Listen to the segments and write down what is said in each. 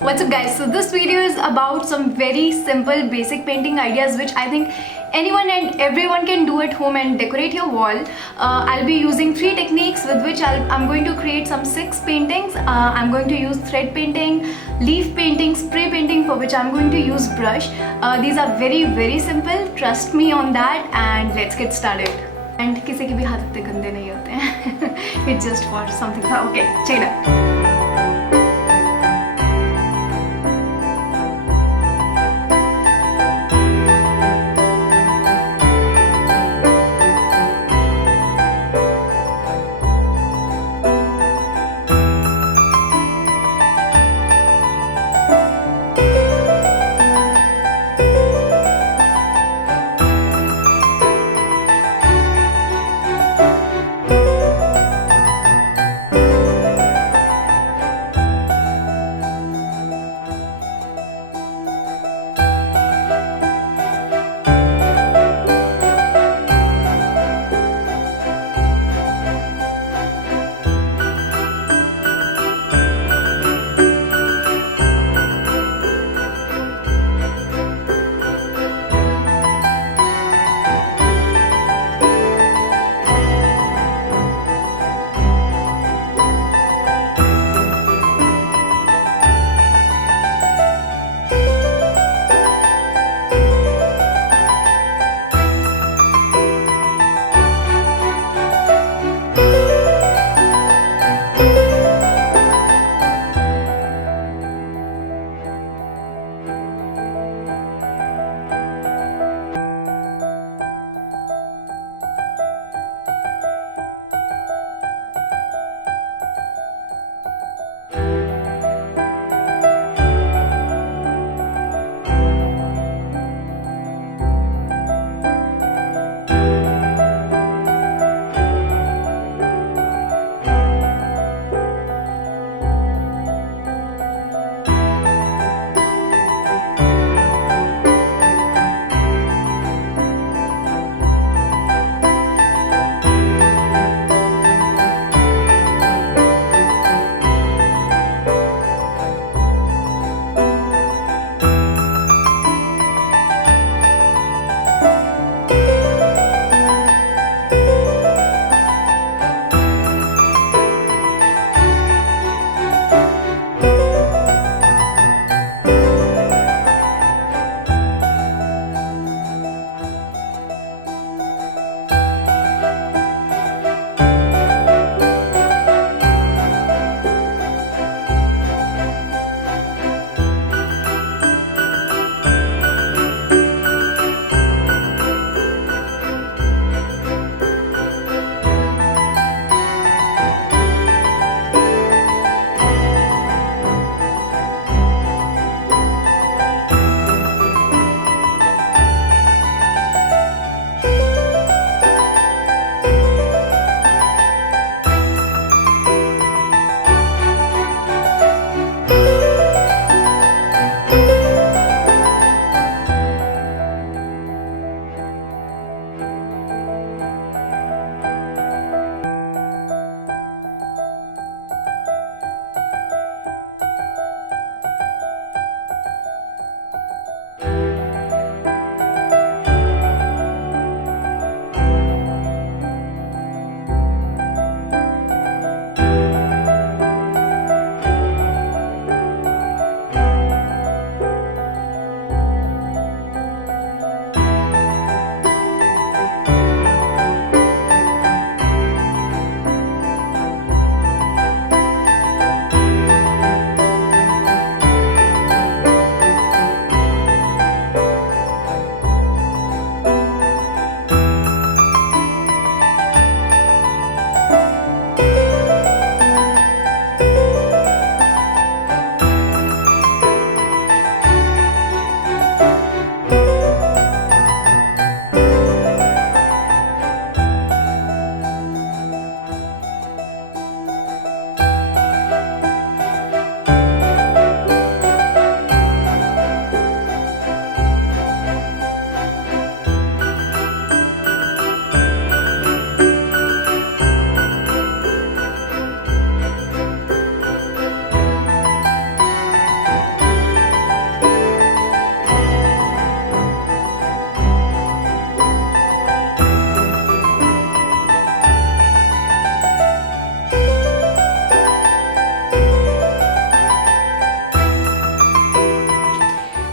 What's up guys, so this video is about some very simple basic painting ideas which I think anyone and everyone can do at home and decorate your wall. I'll be using 3 techniques with which I'm going to create some 6 paintings. I'm going to use thread painting, leaf painting, spray painting, for which I'm going to use brush. These are very simple, trust me on that, and let's get started. And किसी के भी हाथ इतने गंदे नहीं होते हैं. It's just for something. Okay, चलो.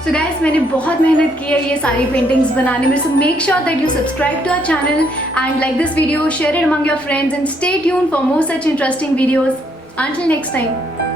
सो गाइस, मैंने बहुत मेहनत की है ये सारी पेंटिंग्स बनाने में. So make sure that you subscribe to our channel and like this video, share it among your friends and stay tuned for more such interesting videos. Until next time.